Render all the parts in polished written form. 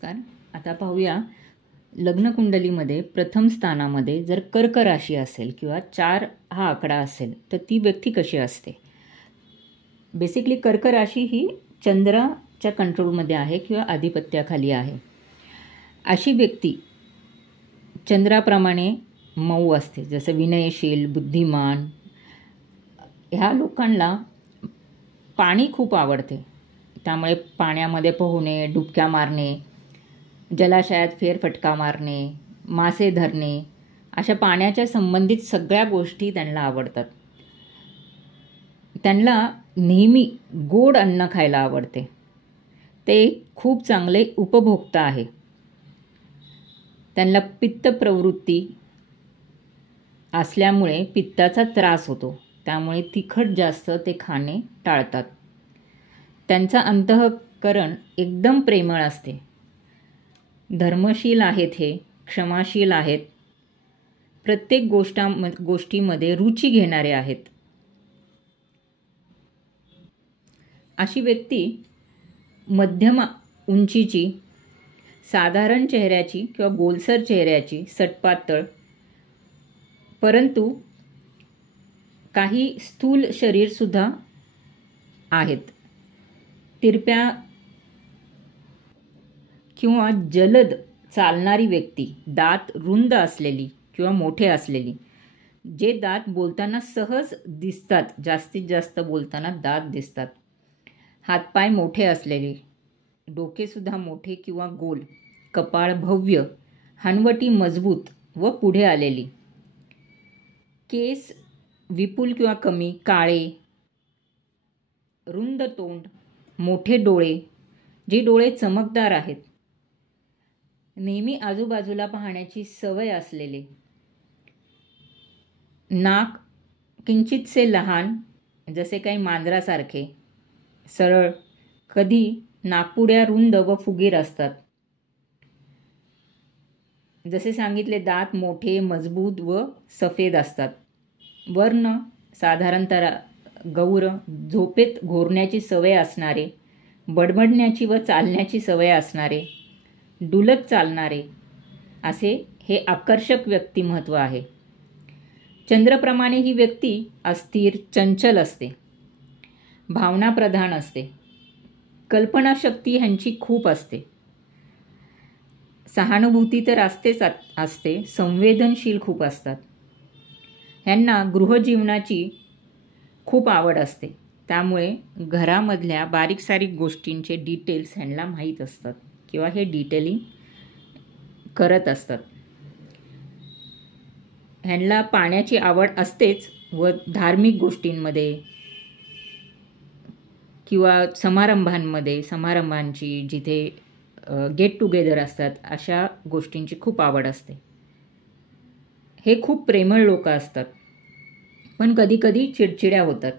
आता पाहूया लग्नकुंडलीमध्ये प्रथम स्थानामध्ये जर कर्क राशी असेल किंवा 4 हा आकडा असेल तर ती व्यक्ती कशी असते. बेसिकली कर्क राशी ही चंद्राच्या कंट्रोलमध्ये आहे किंवा आधिपत्याखाली आहे. अशी व्यक्ती चंद्राप्रमाणे मऊ असते, जसं विनयशील, बुद्धिमान. ह्या लोकांना पाणी खूप आवडते, त्यामुळे पाण्यामध्ये पोहणे, डुबक्या मारणे, जलाशयात फेरफटका मारणे, मासे धरणे, अशा पाण्याच्या संबंधित सगळ्या गोष्टी त्यांना आवडतात. त्यांना नेहमी गोड अन्न खायला आवडते. ते खूप चांगले उपभोक्ता आहे. त्यांना पित्त प्रवृत्ती असल्यामुळे पित्ताचा त्रास होतो, त्यामुळे तिखट जास्त ते खाणे टाळतात. त्यांचा अंतःकरण एकदम प्रेमळ असते. धर्मशील आहेत, हे क्षमाशील आहेत, प्रत्येक गोष्टीमध्ये रुची घेणारे आहेत. अशी व्यक्ती मध्यम उंचीची, साधारण चेहऱ्याची किंवा गोलसर चेहऱ्याची, सटपातळ परंतु काही स्थूल शरीरसुद्धा आहेत. तिरप्या किंवा जलद चालणारी व्यक्ती, दात रुंद असलेली किंवा मोठे असलेली, जे दात बोलताना सहज दिसतात, जास्तीत जास्त बोलताना दात दिसतात. हातपाय मोठे असलेले, डोकेसुद्धा मोठे किंवा गोल, कपाळ भव्य, हनवटी मजबूत व पुढे आलेली, केस विपुल किंवा कमी, काळे, रुंद तोंड, मोठे डोळे, जे डोळे चमकदार आहेत, नेहमी आजूबाजूला पाहण्याची सवय असलेले, नाक किंचितसे लहान, जसे काही मांजरासारखे, सरळ, कधी नाकपुड्या रुंद व फुगीर असतात. जसे सांगितले, दात मोठे, मजबूत व सफेद असतात. वर्ण साधारणतः गौर, झोपेत घोरण्याची सवय असणारे, बडबडण्याची व चालण्याची सवय असणारे, डुलत चालणारे, असे हे आकर्षक व्यक्तिमत्व आहे. चंद्रप्रमाणे ही व्यक्ती अस्थिर, चंचल असते, भावनाप्रधान असते, कल्पनाशक्ती ह्यांची खूप असते, सहानुभूती तर असते, संवेदनशील खूप असतात. ह्यांना गृहजीवनाची खूप आवड असते, त्यामुळे घरामधल्या बारीक सारीक गोष्टींचे डिटेल्स ह्यांना माहीत असतात किंवा हे डिटेलिंग करत असतात. ह्यांना पाण्याची आवड असतेच व धार्मिक गोष्टींमध्ये किंवा समारंभांची जिथे गेट टुगेदर असतात, अशा गोष्टींची खूप आवड असते. हे खूप प्रेमळ लोक असतात, पण कधीकधी चिडचिड्या होतात.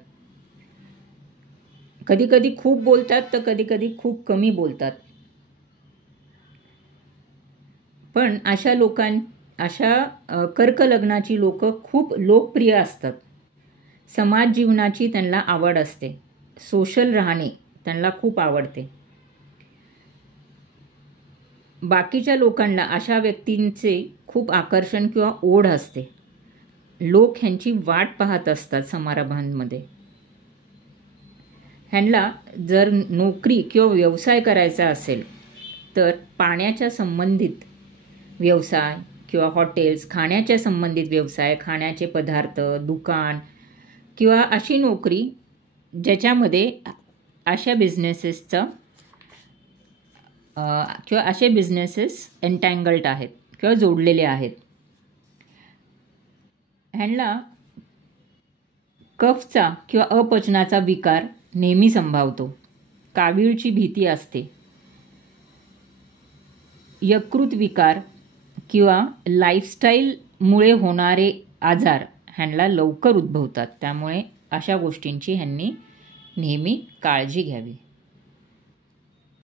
कधीकधी खूप बोलतात तर कधीकधी खूप कमी बोलतात. पण अशा कर्क लग्नाची लोक खूप लोकप्रिय असतात. समाज जीवनाची त्यांना आवड असते, सोशल राहणे त्यांना खूप आवडते. बाकीच्या लोकांना अशा व्यक्तींचे खूप आकर्षण किंवा ओढ असते. लोक ह्यांची वाट पाहत असतात समारंभांमध्ये. ह्यांना जर नोकरी किंवा व्यवसाय करायचा असेल तर पाण्याच्या संबंधित व्यवसाय किंवा हॉटेल्स, खाण्याच्या संबंधित व्यवसाय, खाण्याचे पदार्थ, दुकान किंवा अशी नोकरी ज्याच्यामध्ये अशा बिझनेसेस एन्टँगल्ड आहेत किंवा जोडलेले आहेत. ह्यांना कफचा किंवा अपचनाचा विकार नेहमी संभावतो, कावीळची भीती असते, यकृत विकार किंवा लाईफस्टाईलमुळे होणारे आजार ह्यांना लवकर उद्भवतात, त्यामुळे अशा गोष्टींची ह्यांनी नेहमी काळजी घ्यावी.